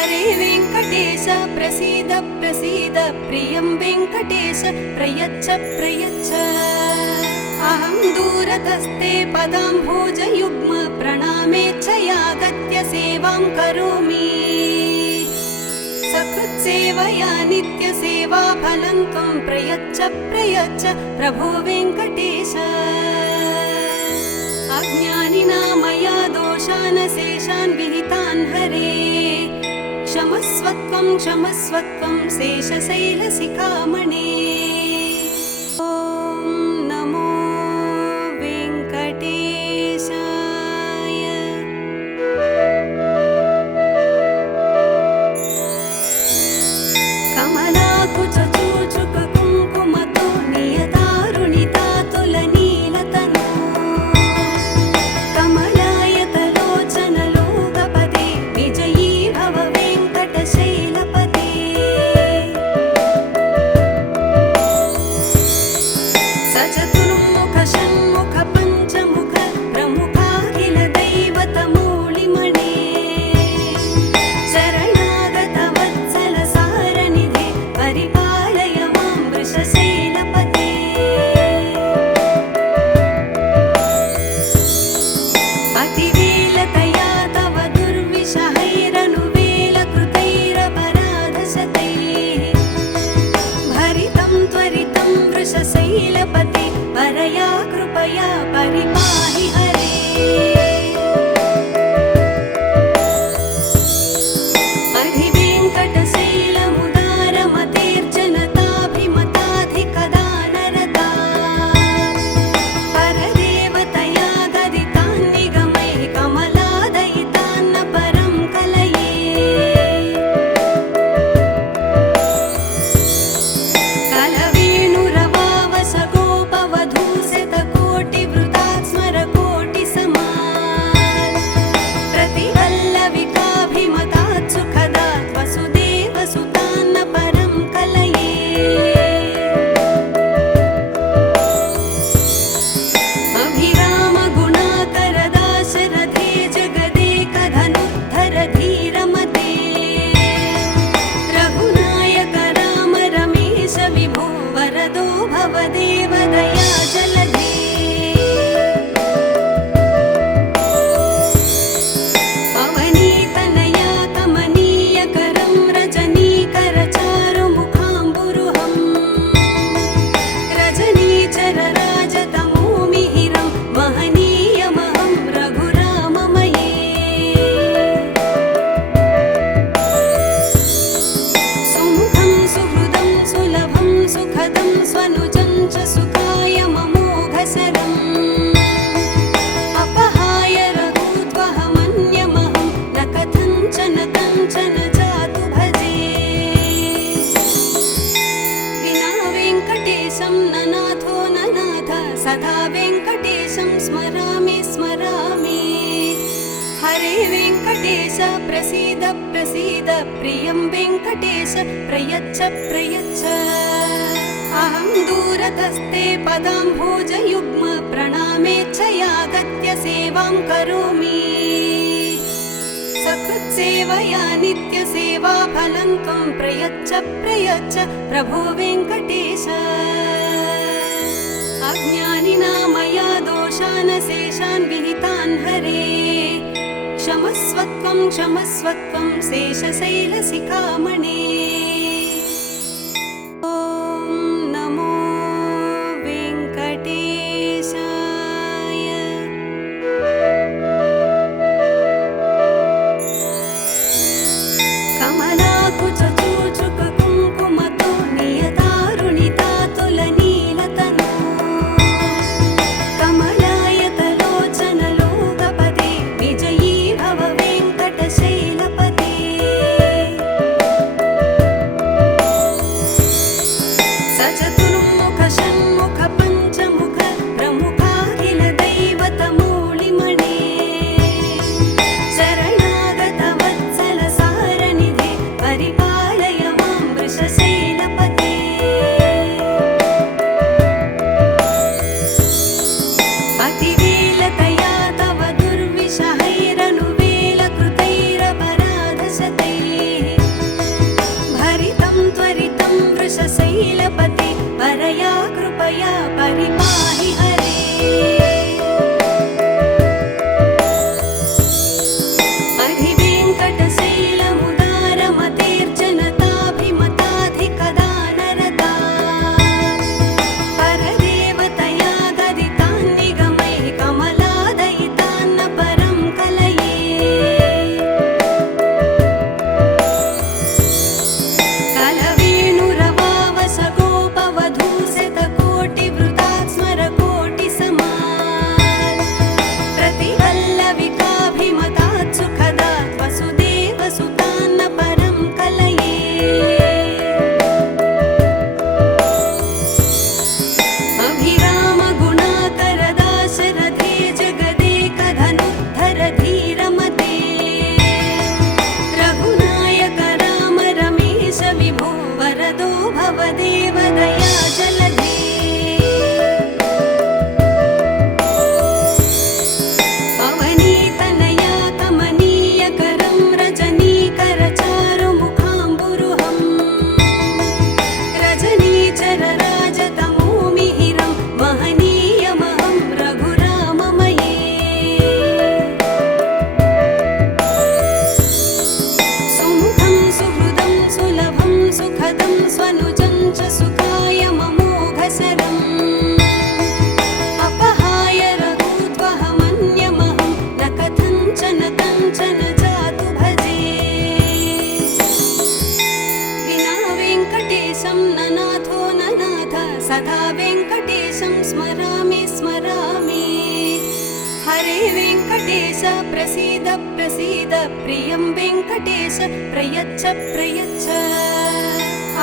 हरे वेङ्कटेश प्रसीद प्रसीद प्रियं वेङ्कटेश प्रयच्छ प्रयच्छ अहं दूरतस्ते पदाम्भोजयुग्म प्रणामेच्छयागत्य सेवां करोमि सकृत्सेवया नित्यसेवा फलं त्वं प्रयच्छ प्रयच्छ प्रभो वेङ्कटेश अज्ञानिना मया दोषान् शेषान् विहितान् हरे क्षमस्वत्वं क्षमस्वत्वं शेषशैलशिखामणे ॐ नमो वेङ्कटेशाय कमलाकुचूचुककुङ्कुमतो नियतारुणितातुलनीलतनु कमलायतलोचनलोकपदे विजयी भव वेङ्कटशैलपते सचतुर्मुख षण्मुख पञ्चमुख प्रमुखाखिल दैवतमूलिमणे शरणागत वत्सल सारनिधे परिपालय मां वृषशैलपते अतिवेलतया तव दुर्विषहैरनुवेलकृतैरपराधशतैः भरितं त्वरितं वृषशैलपते परया कृपया परिपाहि हरे अधिवेङ्कटशैलमुदारमतेर्जनताभिमताधिकदानरता परदेवतया गदितान्निगमैः कमलादयितान्न परं कलये कलवेणुरवावसगोपवधूशतकोटिवृतात् स्मरकोटिसमात् प्रतिवल्लविकाभिमतात् सुखदात् वसुदेवसुतान्न परं कलये अभिरामगुणाकरदाशरथे जगदेकधनुद्धर धीरमते रघुनायक राम रमेश विभो वरदो भवदेव दया जलधे अवनीतनया कमनीयकरं रजनीकरचारुमुखाम्बुरुहं रजनीचरराजतमोमिहिरं महनीयमहं रघुराममये सुमुखं सुहृदं सुलभं सुखदं स्वनुजं च सुखाय ममोघसरम् अपहाय रघुत्वहमन्यमहं न कथञ्चन कञ्चन जातु भजे विना वेङ्कटेशं न नाथो न नाथ सदा वेङ्कटेशं स्मरामि स्मरामि हरे वेङ्कटेश प्रसीद प्रसीद प्रियं वेङ्कटेश प्रयच्छ प्रयच्छ अहं दूरतस्ते पदाम्भोजयुग्म प्रणामेच्छयागत्य सेवां करोमि सकृत्सेवया नित्यसेवा फलं त्वं प्रयच्छ प्रयच्छ प्रभो वेङ्कटेश अज्ञानिना मया दोषान् शेषान् विहितान् हरे क्षमस्वत्वं क्षमस्वत्वं शेषशैलशिखामणे ॐ नमो वेङ्कटेशाय कमलाकुचूचुककुङ्कुमतो नियतारुणितातुलनीलतनु कमलायतलोचनलोकपदे विजयी भव वेङ्कटशैलपते प्रसीद प्रसीद प्रियं वेङ्कटेश प्रयच्छ प्रयच्छ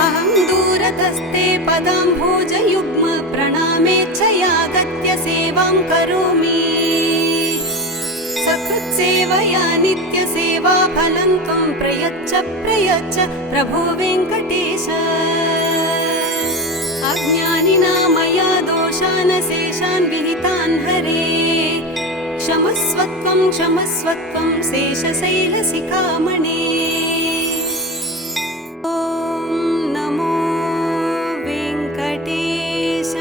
अहं दूरतस्ते पदाम्भोजयुग्म प्रणामेच्छयागत्य सेवां करोमि सकृत्सेवया नित्यसेवाफलं त्वं प्रयच्छ प्रयच्छ प्रभो वेङ्कटेश अज्ञानिना मया दोषान् शेषान् विहितान् हरे क्षमस्वत्वं क्षमस्वत्वं शेषशैलशिखामणे ॐ नमो वेङ्कटेशाय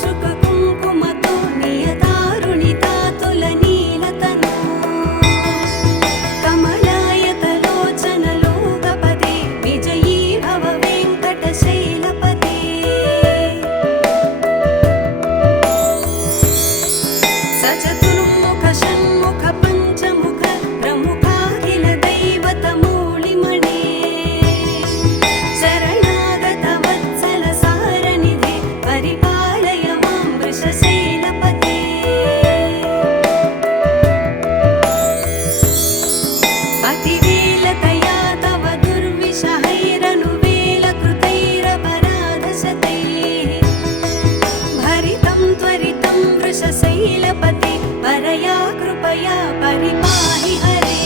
कमलाकुचूचुककुङ्कुमतो नियतारुणितातुलनीलतनो कमलायतलोचनलोकपदे विजयी भव वेङ्कटशैलपते सचतुर्मुख षण्मुख पञ्चमुख प्रमुखाखिल दैवतमूलिमणे शरणागत वत्सल सारनिधे परिपालय मां वृषशैलपते अतिवेलतया तव दुर्विषहैरनुवेलकृतैरपराधशतैः भरितं त्वरितं वृषशैलपते परया कृपया परिपाहि हरे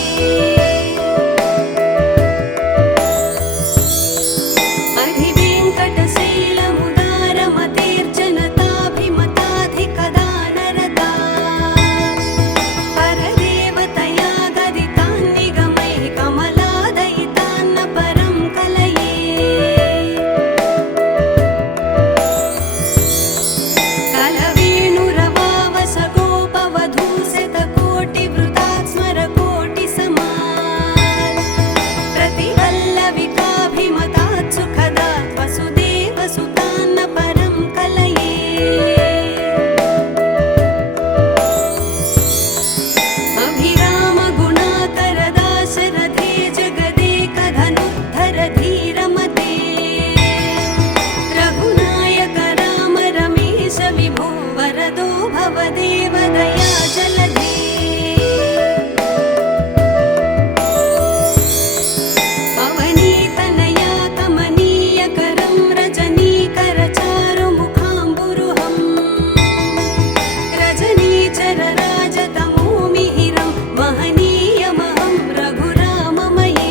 अधिवेङ्कटशैलमुदारमतेर्जनताभिमताधिकदानरता परदेवतया गदितान् निगमैः कमलादयितान्न परं कलये कलवेणुरवावसगोपवधूशतकोटिवृतात् स्मरकोटिसमात् प्रतिवल्लविकाभिमतात् सुखदात् वसुदेवसुतान्न परं कलये अभिरामगुणाकरदाशरथे जगदेकधनुद्धर धीरमते रघुनायक राम रमेश विभो वरदो भवदेव दया जलधे अवनीतनया कमनीयकरं रजनीकरचारुमुखाम्बुरुहं रजनीचरराजतमोमिहिरं महनीयमहं रघुराममये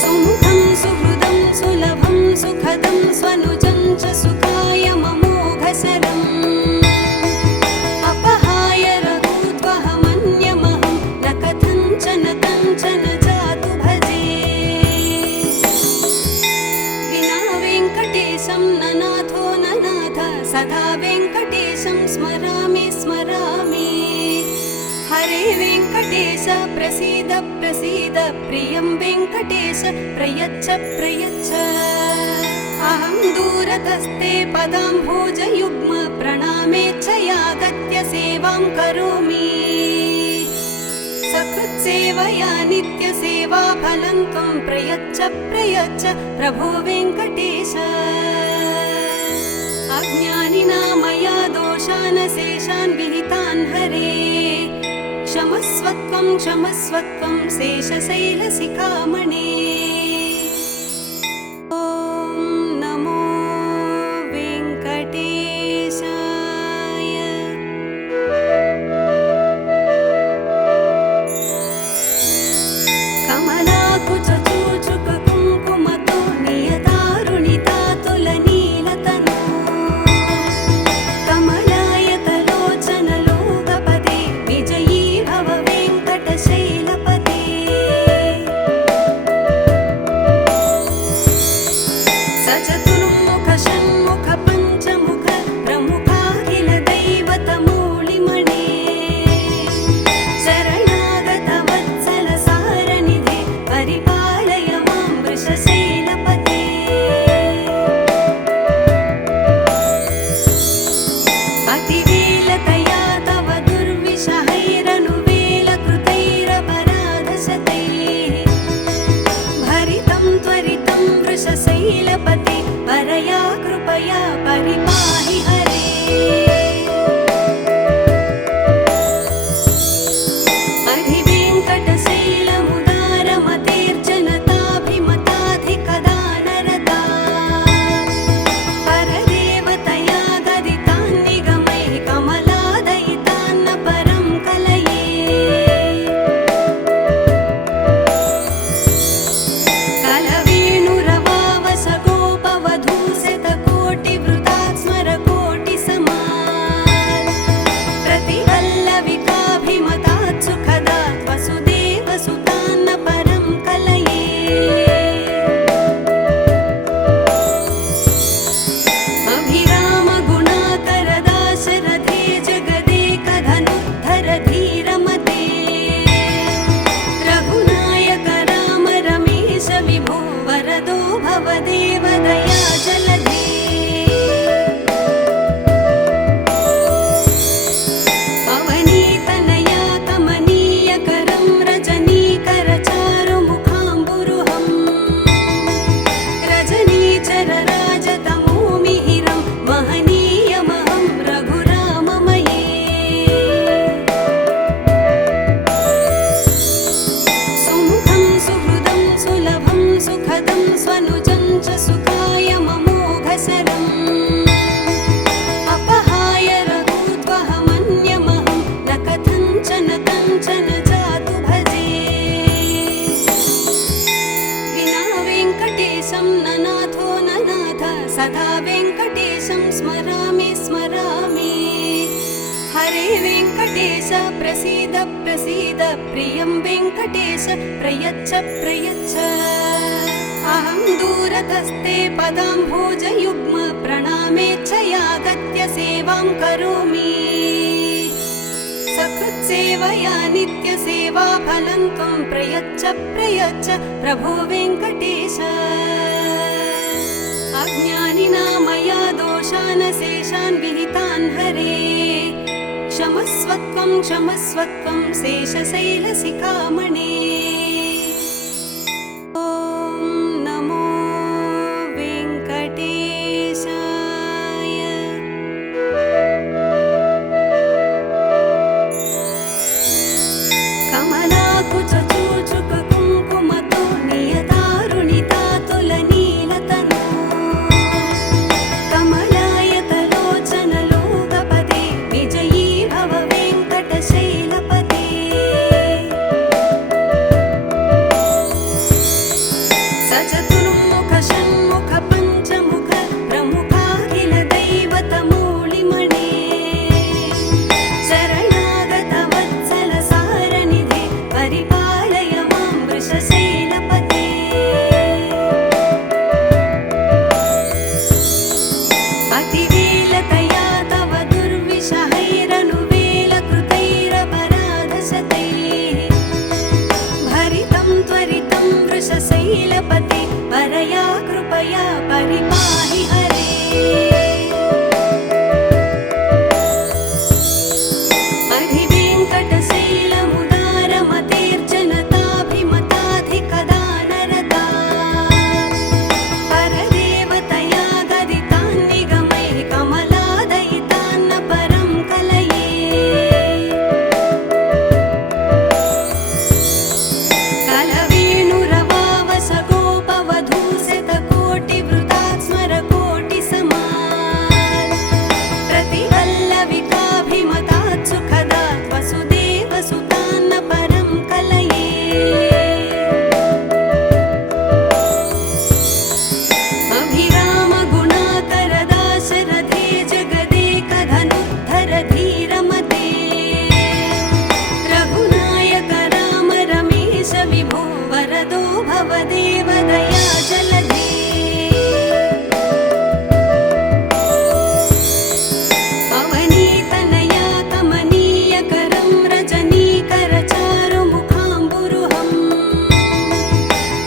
सुमुखं सुहृदं सुलभं सुखदं स्वनुजं च सुखाय ममोघसरम् अपहाय रघूद्वहमन्यमहं न कथञ्चन कञ्चन जातु भजे विना वेङ्कटेशं न नाथो न नाथ सदा वेङ्कटेशं स्मरामि स्मरामि हरे वेङ्कटेश प्रसीद प्रसीद प्रियं वेङ्कटेश प्रयच्छ प्रयच्छ अहं दूरतस्ते पदाम्भोजयुग्म प्रणामेच्छयागत्य सेवां करोमि सकृत्सेवया नित्यसेवाफलं त्वं प्रयच्छ प्रयच्छ प्रभो वेङ्कटेश अज्ञानिना मया दोषान् शेषान् विहितान् हरे क्षमस्वत्वं क्षमस्वत्वं शेषशैलशिखामणे ॐ नमो वेङ्कटेशाय कमलाकुचूचुककुङ्कुमतो नियतारुणितातुलनीलतनो कमलायतलोचनलोकपदे विजयी भव वेङ्कटशैलपते वेङ्कटेशं ननाथो ननाथ सदा वेङ्कटेशं स्मरामि स्मरामि। हरे वेङ्कटेश प्रसीद प्रसीद प्रियं वेङ्कटेश प्रयच्छ प्रयच्छ। अहं दूरतस्ते पदाम्भोजयुग्म प्रणामेच्छयागत्य सेवां करोमि। सकृत्सेवया नित्यसेवा फलं त्वं प्रयच्छ प्रयच्छ प्रभो वेङ्कटेश। अज्ञानिना मया दोषान् शेषान् विहितान् हरे क्षमस्वत्वं क्षमस्वत्वं शेषशैलशिखामणे। ॐ नमो वेङ्कटेशाय। कमलाकुचूचुककुङ्कुमतो नियतारुणितातुलनीलतनो कमलायतलोचनलोकपदे विजयी भव वेङ्कटशैलपते। सचतुर्मुख षण्मुख पञ्चमुख प्रमुखाखिल दैवतमूलिमणे शरणागत वत्सल सारनिधे परिपालय मां वृषशैलपते। अतिवेलतया तव दुर्विषहैरनुवेलकृतैरपराधशतैः भरितं त्वरितं वृषशैलपते परया कृपया परिपाहि हरे। अधिवेङ्कटशैलमुदारमतेर्जनताभिमताधिकदानरता परदेवतया गदितान् निगमैः कमलादयितान्न परं कलये। कलवेणुरवावसगोपवधूशतकोटिवृतात् स्मरकोटिसमात् प्रतिवल्लविकाभिमतात् सुखदात् वसुदेवसुतान्न परं कलये। अभिरामगुणाकरदाशरथे जगदेकधनुद्धर धीरमते रघुनायक राम रमेश विभो वरदो भवदेव दयाजलधे। अवनीतनया कमनीयकरं रजनीकरचारुमुखाम्बुरुहं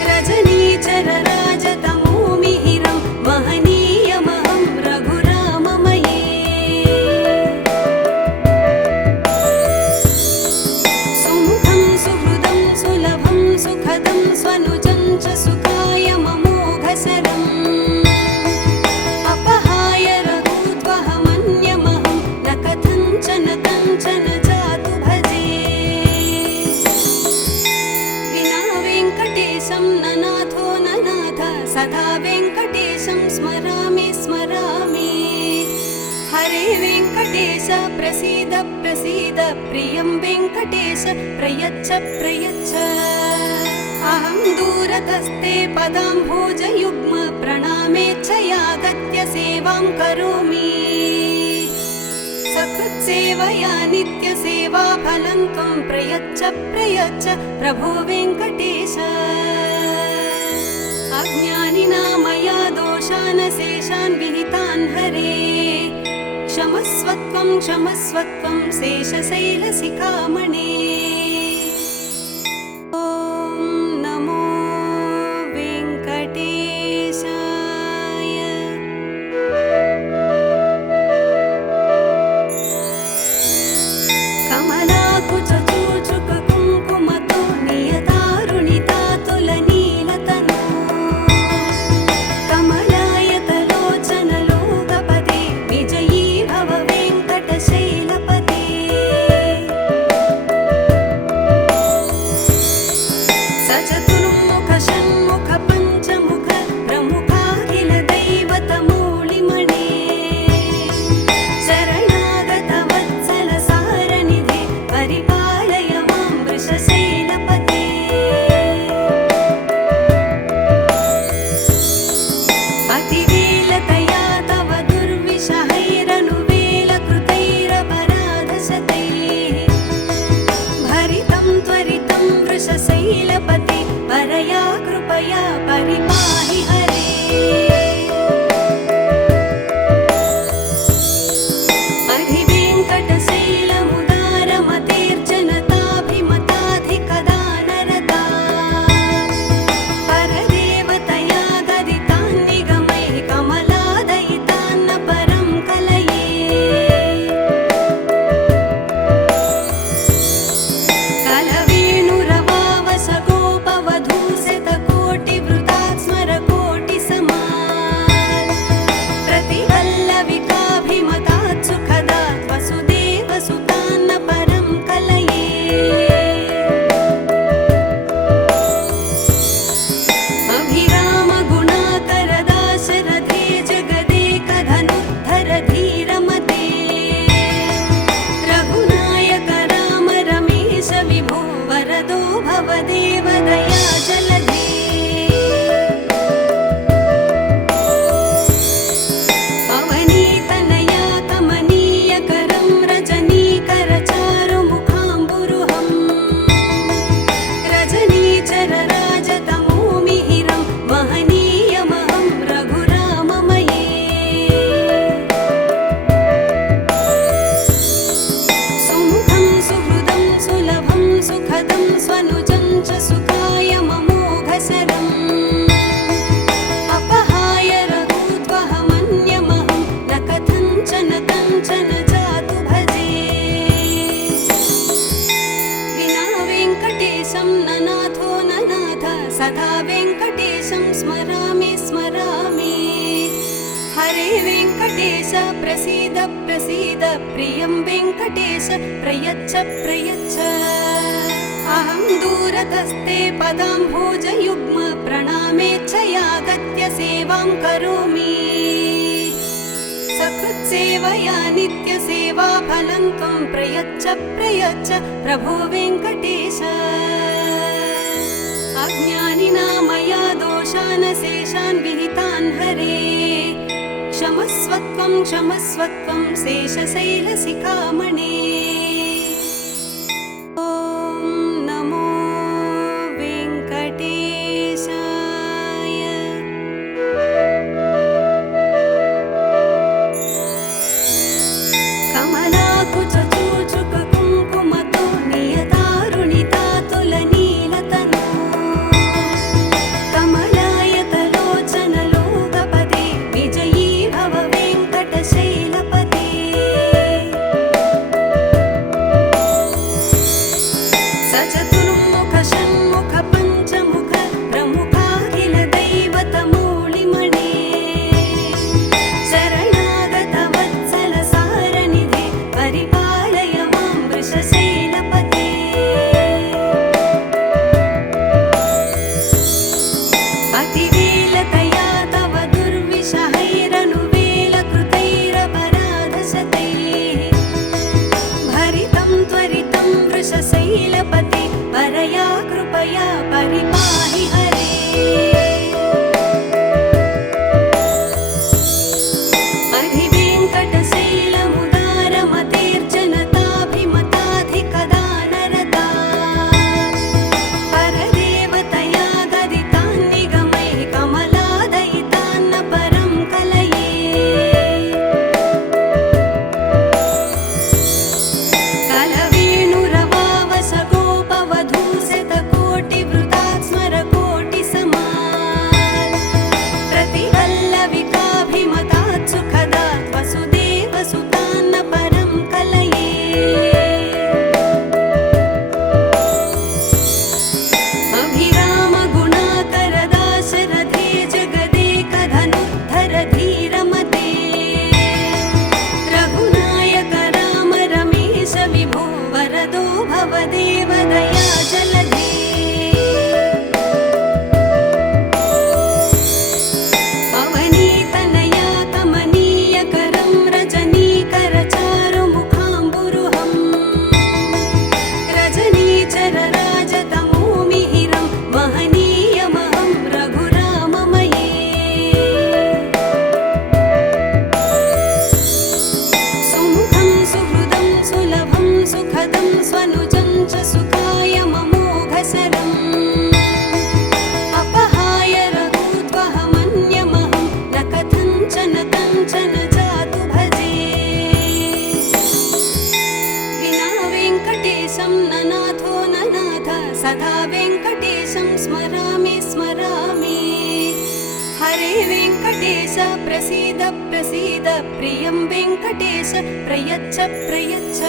रजनीचरराजतमोमिहिरं महनीयमहं रघुराममये। सुमुखं सुहृदं सुलभं सुखदं स्वनुजं च सुखाय ममोघशरम् अपहाय रघूत्वहमन्यमहं न कथञ्चन कञ्चन जातु भजे। विना वेङ्कटेशं ननाथो ननाथ सदा वेङ्कटेशं स्मरामि स्मरामि। हरे वेङ्कटेश प्रसीद प्रसीद प्रियं वेङ्कटेश प्रयच्छ प्रयच्छ। अहं दूरतस्ते पदाम्भोजयुग्म प्रणामेच्छयागत्य सेवां करोमि। सकृत्सेवया नित्यसेवा फलं त्वं प्रयच्छ प्रयच्छ प्रभो वेङ्कटेश। अज्ञानिना मया दोषान् शेषान् विहितान् हरे क्षमस्वत्वं क्षमस्वत्वं शेषशैलशिखामणे। ॐ नमो वेङ्कटेशाय। कमलाकुचूचुककुङ्कुमतो नियतारुणितातुलनीलतनो कमलायतलोचनलोकपदे विजयी भव वेङ्कटशैलपते। हरे वेङ्कटेश प्रसीद प्रसीद प्रियं वेङ्कटेश प्रयच्छ प्रयच्छ अहं दूरतस्ते पदाम्भोजयुग्म प्रणामेच्छयागत्य सेवां करोमि सकृत्सेवया नित्यसेवा फलं त्वं प्रयच्छ प्रयच्छ प्रभो वेङ्कटेश अज्ञानिना मया दोषान् शेषान् विहितान् हरे क्षमस्वत्वं क्षमस्वत्वं शेषशैलशिखामणे ॐ नमो वेङ्कटेशाय कमलाकुचूचुककुङ्कुमतो नियतारुणितातुलनीलतनु कमलायतलोचनलोकपदे विजयी भव वेङ्कटशैलपते सचतुर्मुख षण्मुख पञ्चमुख प्रमुखाखिल दैवतमूलिमणे शरणागत वत्सल सारनिधे परिपालय मां वृषशैलपते अतिवेलतया तव दुर्विषहैरनुवेलकृतैरपराधशतैः भरितं त्वरितं वृषशैलपते परया कृपया परिपाहि हरे अधिवेङ्कटशैलमुदारमतेर्जनताभिमताधिकदानरता परदेवतया गदितान्निगमैः कमलादयितान्न परं कलये कलवेणुरवावसगोपवधूशतकोटिवृतात् स्मरकोटिसमान् प्रतिवल्लविकाभिमतात् सुखदात् वसुदेवसुतान्न परं कलये अभिरामगुणाकरदाशरथे जगदेकधनुद्धर धीरमते रघुनायक राम रमेश विभो वरदो भवदेव दया जलधे अवनीतनया कमनीयकरं रजनीकरचारुमुखाम्बुरुहं रजनीचरराजतमोमिहिरं महनीयमहं रघुराममये सुमुखं सुहृदं सुलभं सुखदं स्वनुजं च सुखाय ममोघशरम् अपहाय रघूत्वहमन्यमहं न कथञ्चन कञ्चन जातु भजे विना वेङ्कटेशं ननाथो ननाथ सदा वेङ्कटेशं स्मरामि स्मरामि हरे वेङ्कटेश प्रसीद प्रसीद प्रियं वेङ्कटेश प्रयच्छ प्रयच्छ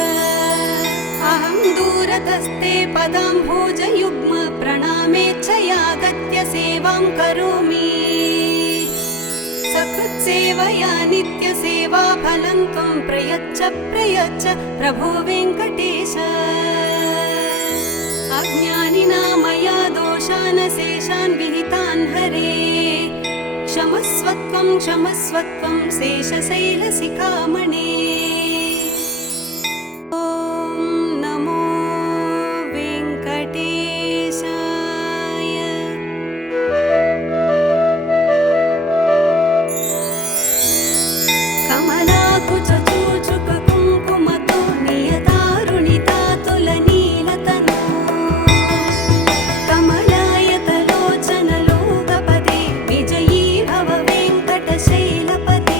अहं दूरतस्ते पदाम्भोजयुग्म प्रणामेच्छयागत्य सेवां करोमि सकृत्सेवया नित्यसेवा फलं त्वं प्रयच्छ प्रयच्छ प्रभो वेङ्कटेश अज्ञानिना मया दोषान् शेषान् विहितान् हरे क्षमस्वत्वं क्षमस्वत्वं शेषशैलशिखामणे ॐ नमो वेङ्कटेशाय कमलाकुचूचुककुङ्कुमतो नियतारुणितातुलनीलतनु कमलायतलोचनलोकपदे विजयी भव वेङ्कटशैलपते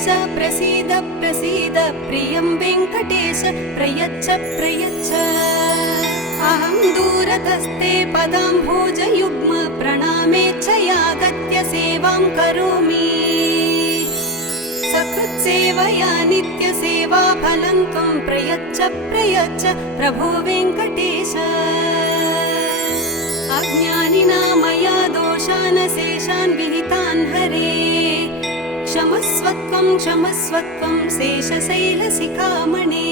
वेङ्कटेश प्रसीद प्रसीद प्रियं वेङ्कटेश प्रयच्छ प्रयच्छ अहं दूरतस्ते पदाम्भोजयुग्म प्रणामेच्छयागत्य सेवां करोमि सकृत्सेवया नित्यसेवा फलं त्वं प्रयच्छ प्रयच्छ प्रभो वेङ्कटेश अज्ञानिना मया दोषान् शेषान् विहितान् हरे क्षमस्वत्वं शेषशैलशिखामणे